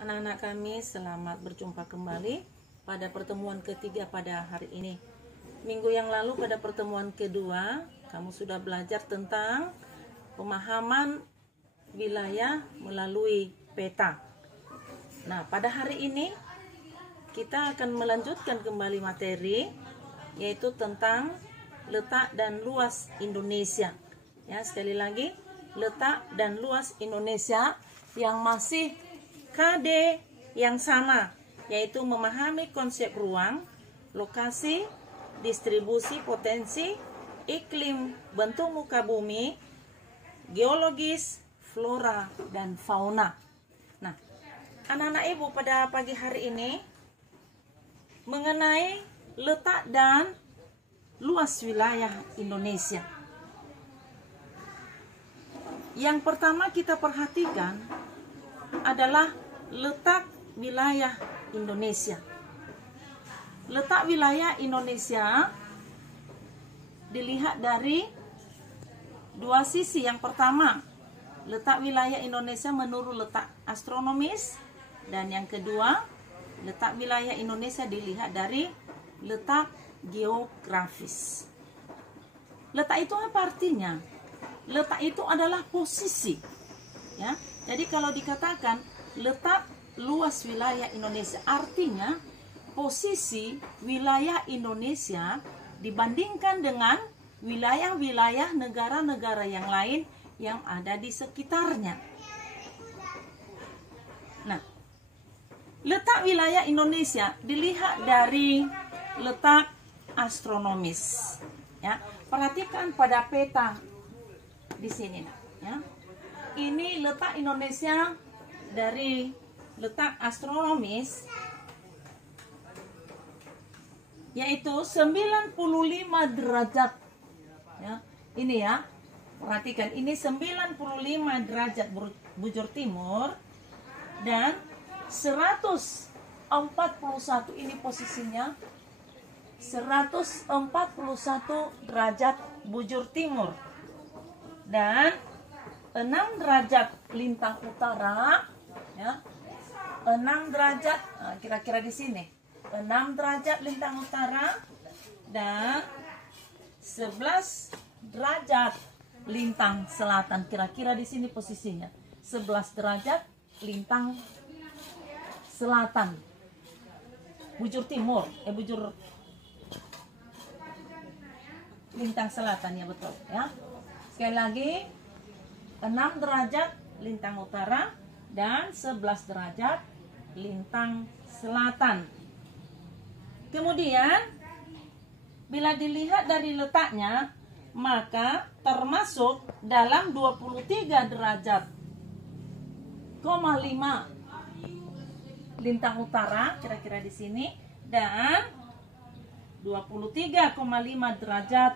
Anak-anak kami, selamat berjumpa kembali pada pertemuan ketiga pada hari ini. Minggu yang lalu pada pertemuan kedua, kamu sudah belajar tentang pemahaman wilayah melalui peta. Nah, pada hari ini kita akan melanjutkan kembali materi, yaitu tentang letak dan luas Indonesia. Ya, sekali lagi, letak dan luas Indonesia yang masih KD yang sama, yaitu memahami konsep ruang, lokasi, distribusi potensi, iklim, bentuk muka bumi, geologis, flora, dan fauna. Nah, anak-anak ibu pada pagi hari ini mengenai letak dan luas wilayah Indonesia. Yang pertama kita perhatikan adalah letak wilayah Indonesia. Letak wilayah Indonesia dilihat dari dua sisi. Yang pertama, letak wilayah Indonesia menurut letak astronomis, dan yang kedua, letak wilayah Indonesia dilihat dari letak geografis. Letak itu apa artinya? Letak itu adalah posisi, ya. Jadi kalau dikatakan letak luas wilayah Indonesia, artinya posisi wilayah Indonesia dibandingkan dengan wilayah-wilayah negara-negara yang lain yang ada di sekitarnya. Nah, letak wilayah Indonesia dilihat dari letak astronomis. Ya, perhatikan pada peta di sini, ya. Ini letak Indonesia dari letak astronomis, yaitu 95 derajat. Ya, ini ya, perhatikan, ini 95 derajat bujur timur, dan 141 ini posisinya 141 derajat bujur timur, dan 6 derajat lintang utara, ya. 6 derajat, kira-kira di sini 6 derajat lintang utara, dan 11 derajat lintang selatan. Kira-kira di sini posisinya 11 derajat lintang selatan, bujur timur, bujur lintang selatan, ya, betul, ya. Sekali lagi, 6 derajat lintang utara dan 11 derajat lintang selatan. Kemudian bila dilihat dari letaknya, maka termasuk dalam 23 derajat, 5 lintang utara, kira-kira di sini, dan 23,5 derajat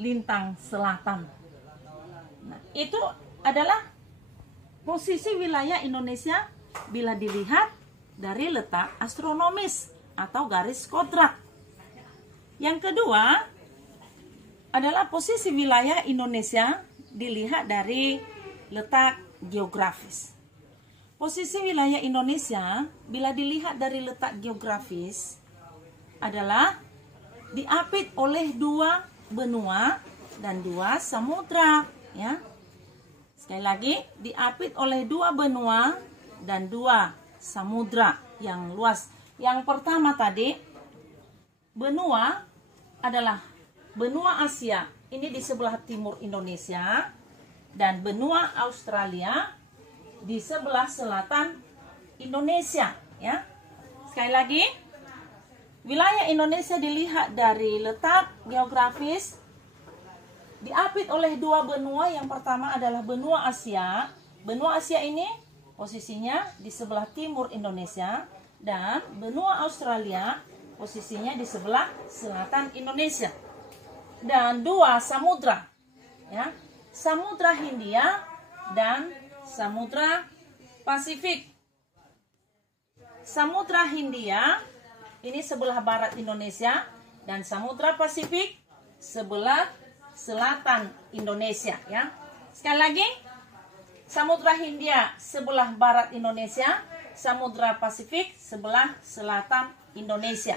lintang selatan. Nah, itu adalah posisi wilayah Indonesia bila dilihat dari letak astronomis atau garis kodrat. Yang kedua adalah posisi wilayah Indonesia dilihat dari letak geografis. Posisi wilayah Indonesia bila dilihat dari letak geografis adalah diapit oleh 2 benua dan 2 samudra, ya. Sekali lagi, diapit oleh 2 benua dan 2 samudra yang luas. Yang pertama tadi, benua adalah benua Asia, ini di sebelah timur Indonesia, dan benua Australia di sebelah selatan Indonesia, ya. Sekali lagi, wilayah Indonesia dilihat dari letak geografis, diapit oleh 2 benua. Yang pertama adalah benua Asia. Benua Asia ini posisinya di sebelah timur Indonesia, dan benua Australia posisinya di sebelah selatan Indonesia. Dan 2 samudra, ya, Samudra Hindia dan Samudra Pasifik. Samudra Hindia ini sebelah barat Indonesia, dan Samudra Pasifik sebelah selatan Indonesia, ya. Sekali lagi, Samudra Hindia sebelah barat Indonesia, Samudra Pasifik sebelah selatan Indonesia.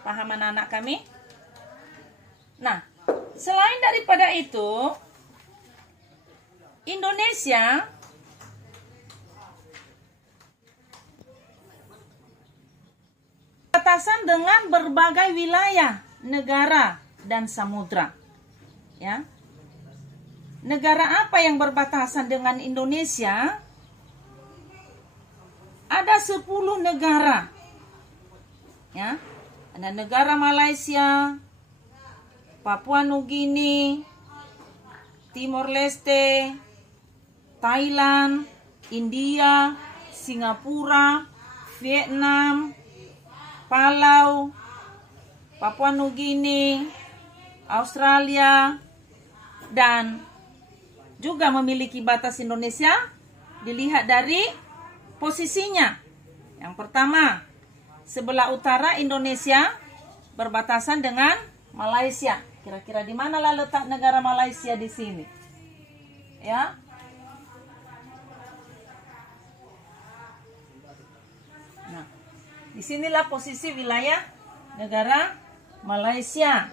Paham anak-anak kami? Nah, selain daripada itu, Indonesia berbatasan dengan berbagai wilayah, negara, dan samudra. Ya. Negara apa yang berbatasan dengan Indonesia? Ada 10 negara. Ya. Ada negara Malaysia, Papua Nugini, Timor Leste, Thailand, India, Singapura, Vietnam, Palau, Papua Nugini, Australia, dan juga memiliki batas Indonesia dilihat dari posisinya. Yang pertama, sebelah utara Indonesia berbatasan dengan Malaysia. Kira-kira di manalah letak negara Malaysia di sini? Ya. Nah, disinilah posisi wilayah negara Malaysia.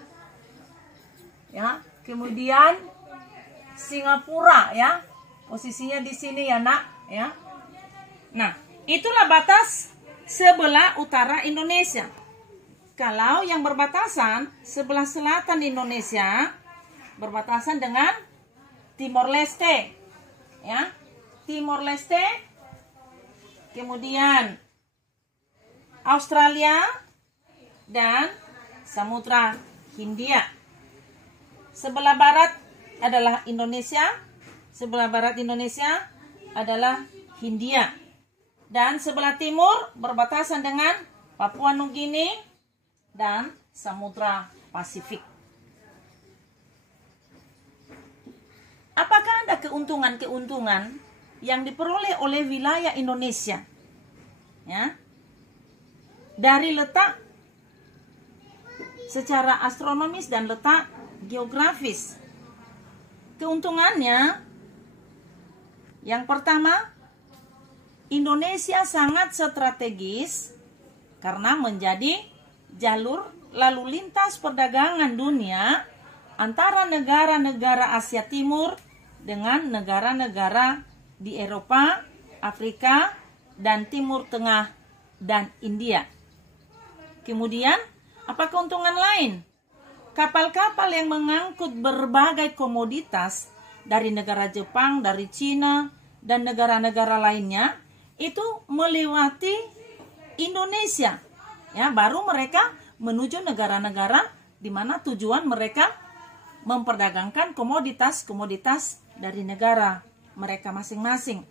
Ya, kemudian Singapura, ya, posisinya di sini ya nak, ya. Nah, itulah batas sebelah utara Indonesia. Kalau yang berbatasan sebelah selatan Indonesia berbatasan dengan Timor Leste, ya, Timor Leste, kemudian Australia dan Samudra Hindia. Sebelah barat adalah Indonesia, sebelah barat Indonesia adalah Hindia, dan sebelah timur berbatasan dengan Papua Nugini dan Samudra Pasifik. Apakah ada keuntungan-keuntungan yang diperoleh oleh wilayah Indonesia? Ya, dari letak secara astronomis dan letak geografis. Keuntungannya, yang pertama, Indonesia sangat strategis karena menjadi jalur lalu lintas perdagangan dunia antara negara-negara Asia Timur dengan negara-negara di Eropa, Afrika, dan Timur Tengah dan India. Kemudian, apa keuntungan lain? Kapal-kapal yang mengangkut berbagai komoditas dari negara Jepang, dari Cina, dan negara-negara lainnya itu melewati Indonesia. Ya, baru mereka menuju negara-negara di mana tujuan mereka memperdagangkan komoditas-komoditas dari negara mereka masing-masing.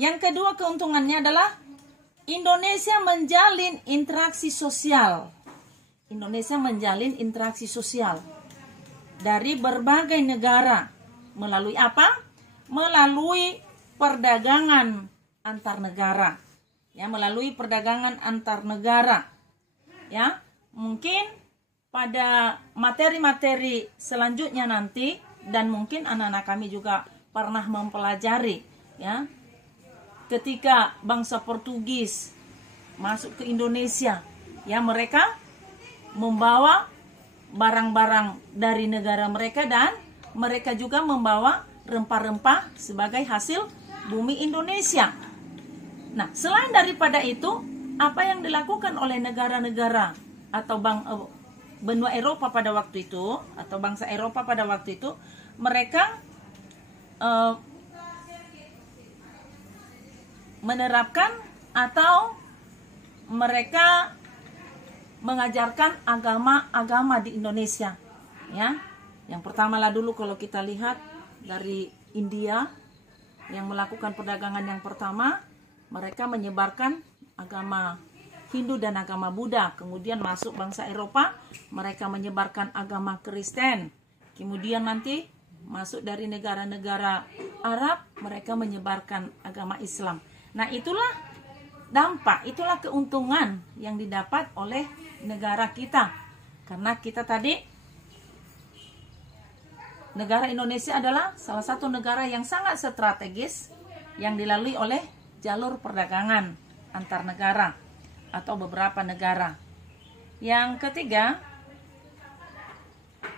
Yang kedua keuntungannya adalah Indonesia menjalin interaksi sosial. Indonesia menjalin interaksi sosial dari berbagai negara melalui apa? Melalui perdagangan antar negara. Ya, melalui perdagangan antar negara. Ya, mungkin pada materi-materi selanjutnya nanti, dan mungkin anak-anak kami juga pernah mempelajari, ya, ketika bangsa Portugis masuk ke Indonesia, ya, mereka membawa barang-barang dari negara mereka dan mereka juga membawa rempah-rempah sebagai hasil bumi Indonesia. Nah, selain daripada itu, apa yang dilakukan oleh negara-negara atau benua Eropa pada waktu itu, atau bangsa Eropa pada waktu itu, mereka menerapkan atau mereka mengajarkan agama-agama di Indonesia. Ya, yang pertama lah dulu kalau kita lihat dari India yang melakukan perdagangan yang pertama, mereka menyebarkan agama Hindu dan agama Buddha. Kemudian masuk bangsa Eropa, mereka menyebarkan agama Kristen. Kemudian nanti masuk dari negara-negara Arab, mereka menyebarkan agama Islam. Nah, itulah dampak, itulah keuntungan yang didapat oleh negara kita. Karena kita tadi negara Indonesia adalah salah satu negara yang sangat strategis yang dilalui oleh jalur perdagangan antar negara atau beberapa negara. Yang ketiga,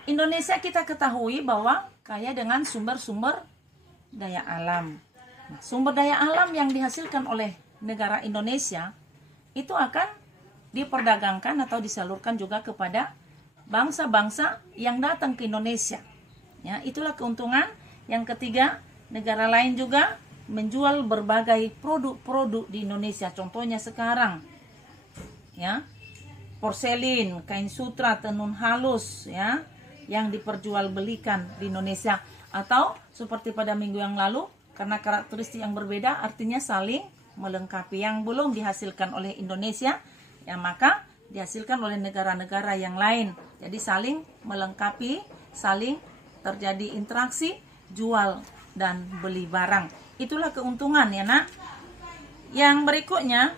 Indonesia kita ketahui bahwa kaya dengan sumber-sumber daya alam. Sumber daya alam yang dihasilkan oleh negara Indonesia itu akan diperdagangkan atau disalurkan juga kepada bangsa-bangsa yang datang ke Indonesia. Ya, itulah keuntungan. Yang ketiga, negara lain juga menjual berbagai produk-produk di Indonesia. Contohnya sekarang, ya, porselin, kain sutra, tenun halus, ya, yang diperjualbelikan di Indonesia. Atau seperti pada minggu yang lalu, karena karakteristik yang berbeda, artinya saling melengkapi. Yang belum dihasilkan oleh Indonesia, ya maka dihasilkan oleh negara-negara yang lain. Jadi saling melengkapi, saling terjadi interaksi jual dan beli barang. Itulah keuntungan ya nak. Yang berikutnya,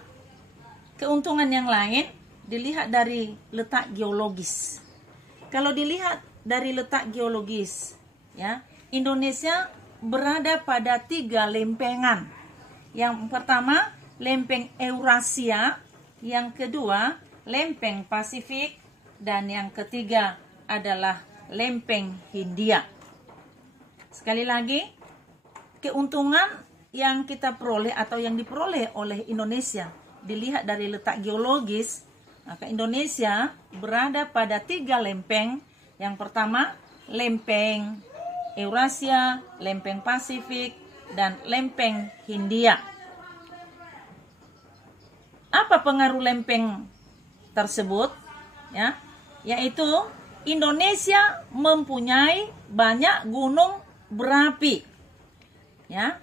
keuntungan yang lain dilihat dari letak geologis. Kalau dilihat dari letak geologis, ya, Indonesia berada pada 3 lempengan. Yang pertama, lempeng Eurasia, yang kedua, lempeng Pasifik, dan yang ketiga adalah lempeng Hindia. Sekali lagi, keuntungan yang kita peroleh atau yang diperoleh oleh Indonesia dilihat dari letak geologis, maka Indonesia berada pada 3 lempeng. Yang pertama, lempeng Eurasia, lempeng Pasifik, dan lempeng Hindia. Apa pengaruh lempeng tersebut? Ya, yaitu Indonesia mempunyai banyak gunung berapi. Ya,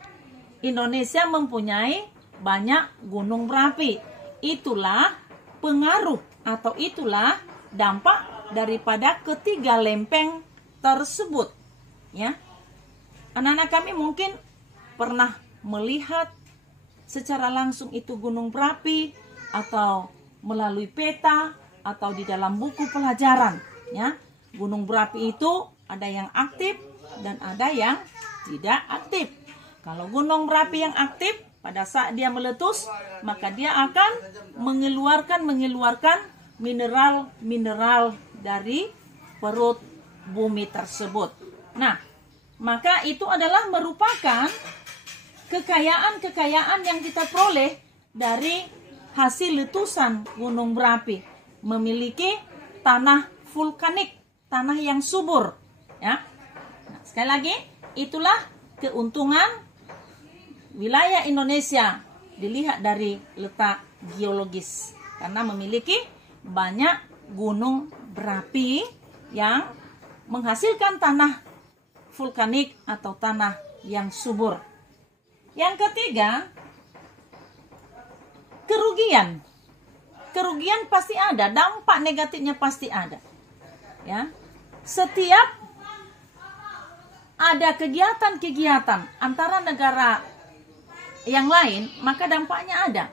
Indonesia mempunyai banyak gunung berapi. Itulah pengaruh atau itulah dampak daripada ketiga lempeng tersebut. Ya, anak-anak kami mungkin pernah melihat secara langsung itu gunung berapi atau melalui peta atau di dalam buku pelajaran. Ya, gunung berapi itu ada yang aktif dan ada yang tidak aktif. Kalau gunung berapi yang aktif, pada saat dia meletus, maka dia akan mengeluarkan mineral-mineral dari perut bumi tersebut. Nah, maka itu adalah merupakan kekayaan yang kita peroleh dari hasil letusan gunung berapi. Memiliki tanah vulkanik, tanah yang subur. Ya. Nah, sekali lagi, itulah keuntungan wilayah Indonesia dilihat dari letak geologis. Karena memiliki banyak gunung berapi yang menghasilkan tanah vulkanik atau tanah yang subur. Yang ketiga, kerugian. Kerugian pasti ada, dampak negatifnya pasti ada. Ya. Setiap ada kegiatan-kegiatan antara negara yang lain, maka dampaknya ada.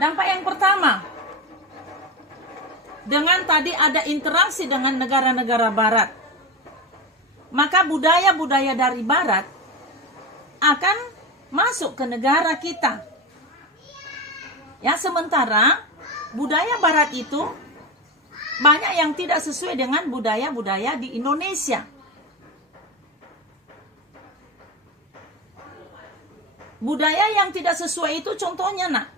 Dampak yang pertama, dengan tadi ada interaksi dengan negara-negara barat, maka budaya-budaya dari barat akan masuk ke negara kita. Ya, sementara budaya barat itu banyak yang tidak sesuai dengan budaya-budaya di Indonesia. Budaya yang tidak sesuai itu contohnya, nak,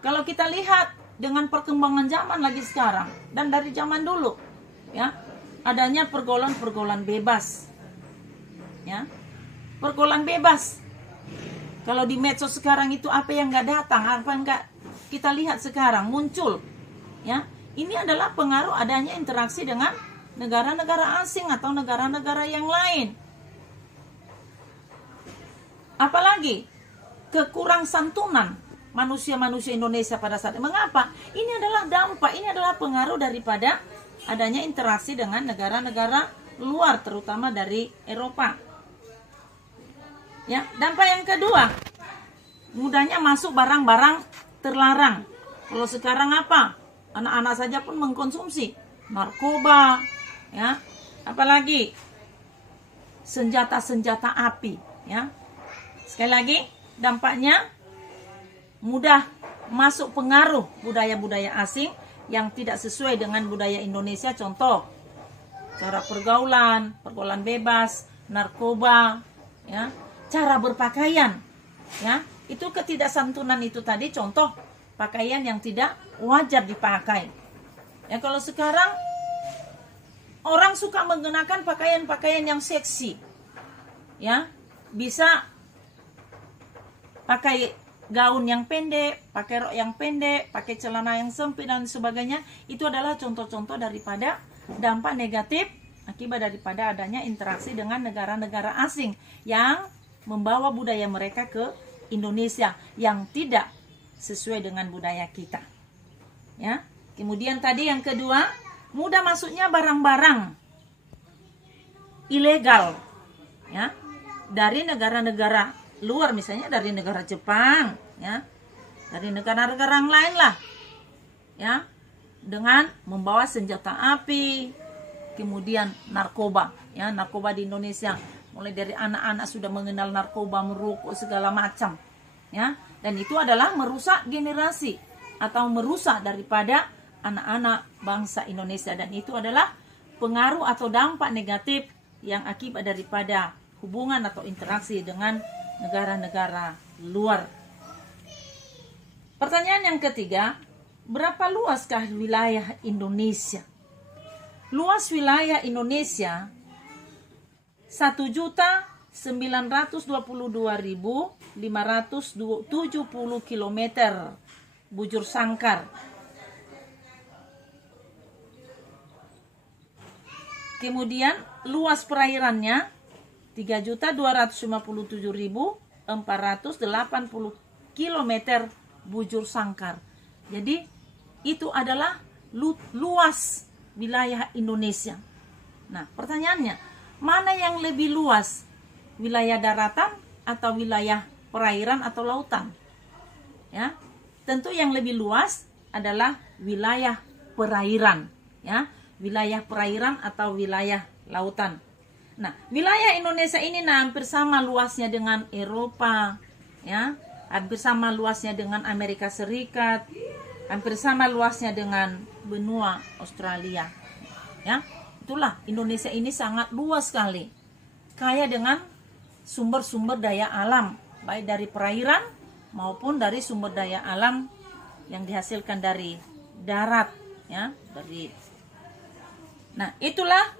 kalau kita lihat dengan perkembangan zaman lagi sekarang dan dari zaman dulu, ya, adanya pergaulan-pergaulan bebas. Ya. Pergaulan bebas. Kalau di medsos sekarang itu apa yang nggak datang, apa nggak kita lihat sekarang muncul. Ya. Ini adalah pengaruh adanya interaksi dengan negara-negara asing atau negara-negara yang lain. Apalagi kekurang santunan manusia-manusia Indonesia pada saat ini. Mengapa? Ini adalah dampak, ini adalah pengaruh daripada adanya interaksi dengan negara-negara luar, terutama dari Eropa. Ya, dampak yang kedua, mudahnya masuk barang-barang terlarang. Kalau sekarang apa? Anak-anak saja pun mengkonsumsi narkoba, ya. Apalagi senjata-senjata api, ya. Sekali lagi, dampaknya mudah masuk pengaruh budaya-budaya asing yang tidak sesuai dengan budaya Indonesia. Contoh, cara pergaulan bebas, narkoba, ya, cara berpakaian, ya. Itu ketidaksantunan itu tadi contoh pakaian yang tidak wajar dipakai. Ya, kalau sekarang orang suka menggunakan pakaian-pakaian yang seksi, ya, bisa pakai gaun yang pendek, pakai rok yang pendek, pakai celana yang sempit dan sebagainya. Itu adalah contoh-contoh daripada dampak negatif akibat daripada adanya interaksi dengan negara-negara asing yang membawa budaya mereka ke Indonesia yang tidak sesuai dengan budaya kita. Ya. Kemudian tadi yang kedua, mudah masuknya barang-barang ilegal, ya, dari negara-negara luar, misalnya dari negara Jepang, ya, dari negara-negara lain lah, ya, dengan membawa senjata api, kemudian narkoba, ya, narkoba di Indonesia, mulai dari anak-anak sudah mengenal narkoba, merokok segala macam, ya, dan itu adalah merusak generasi atau merusak daripada anak-anak bangsa Indonesia, dan itu adalah pengaruh atau dampak negatif yang akibat daripada hubungan atau interaksi dengan negara-negara luar. Pertanyaan yang ketiga, berapa luaskah wilayah Indonesia? Luas wilayah Indonesia 1.922.570 km bujur sangkar. Kemudian luas perairannya 3.257.480 km bujur sangkar. Jadi itu adalah luas wilayah Indonesia. Nah, pertanyaannya, mana yang lebih luas? Wilayah daratan atau wilayah perairan atau lautan? Ya, tentu yang lebih luas adalah wilayah perairan, ya, wilayah perairan atau wilayah lautan. Nah, wilayah Indonesia ini hampir sama luasnya dengan Eropa, ya, hampir sama luasnya dengan Amerika Serikat, hampir sama luasnya dengan benua Australia, ya. Itulah, Indonesia ini sangat luas sekali, kaya dengan sumber-sumber daya alam, baik dari perairan maupun dari sumber daya alam yang dihasilkan dari darat, ya, dari. Nah, itulah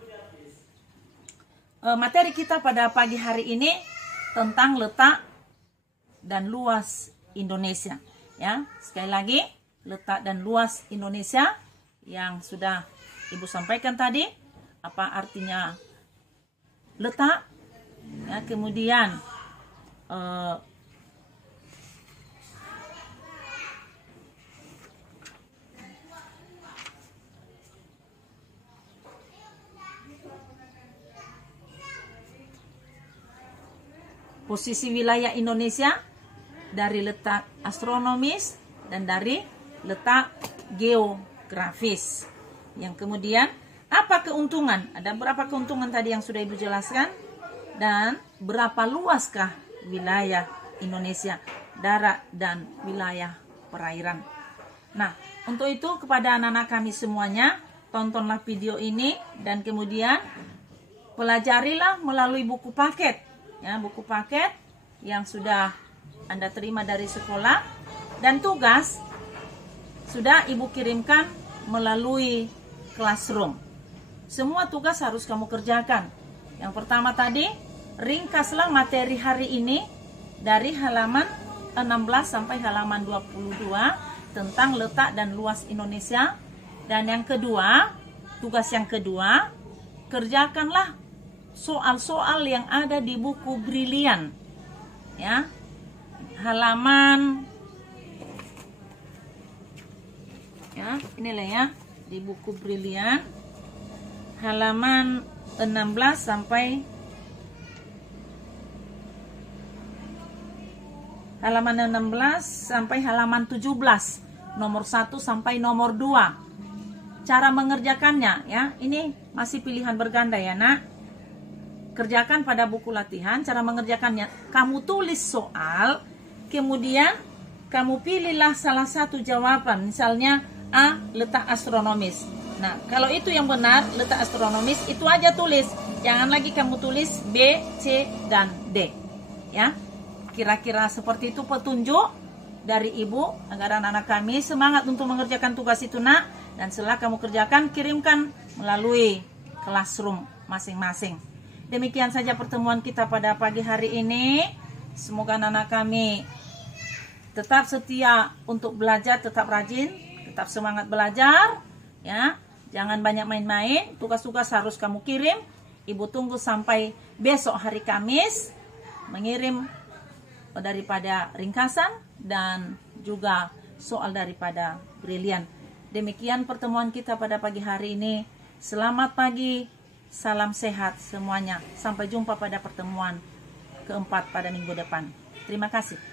materi kita pada pagi hari ini tentang letak dan luas Indonesia, ya. Sekali lagi, letak dan luas Indonesia yang sudah Ibu sampaikan tadi, apa artinya letak, ya, kemudian posisi wilayah Indonesia dari letak astronomis dan dari letak geografis. Yang kemudian, apa keuntungan? Ada berapa keuntungan tadi yang sudah Ibu jelaskan? Dan berapa luaskah wilayah Indonesia, darat dan wilayah perairan? Nah, untuk itu kepada anak-anak kami semuanya, tontonlah video ini dan kemudian pelajarilah melalui buku paket, ya, buku paket yang sudah Anda terima dari sekolah, dan tugas sudah Ibu kirimkan melalui Classroom. Semua tugas harus kamu kerjakan. Yang pertama tadi, ringkaslah materi hari ini dari halaman 16 sampai halaman 22 tentang letak dan luas Indonesia. Dan yang kedua, tugas yang kedua, kerjakanlah soal-soal yang ada di buku Brilian, ya, halaman, ya, inilah ya, di buku Brilian halaman 16 sampai halaman 16 sampai halaman 17, nomor 1 sampai nomor 2. Cara mengerjakannya, ya, ini masih pilihan berganda ya, Nak. kerjakan pada buku latihan. Cara mengerjakannya, kamu tulis soal, kemudian kamu pilihlah salah satu jawaban. Misalnya A, letak astronomis. Nah, kalau itu yang benar, letak astronomis, itu aja tulis. Jangan lagi kamu tulis B, C, dan D. Ya, kira-kira seperti itu petunjuk dari ibu agar anak-anak kami semangat untuk mengerjakan tugas itu, nak. Dan setelah kamu kerjakan, kirimkan melalui classroom masing-masing. Demikian saja pertemuan kita pada pagi hari ini. Semoga anak-anak kami tetap setia untuk belajar, tetap rajin, tetap semangat belajar, ya. Jangan banyak main-main. Tugas-tugas harus kamu kirim. Ibu tunggu sampai besok hari Kamis mengirim daripada ringkasan dan juga soal daripada brilian. Demikian pertemuan kita pada pagi hari ini. Selamat pagi, salam sehat semuanya. Sampai jumpa pada pertemuan keempat pada minggu depan. Terima kasih.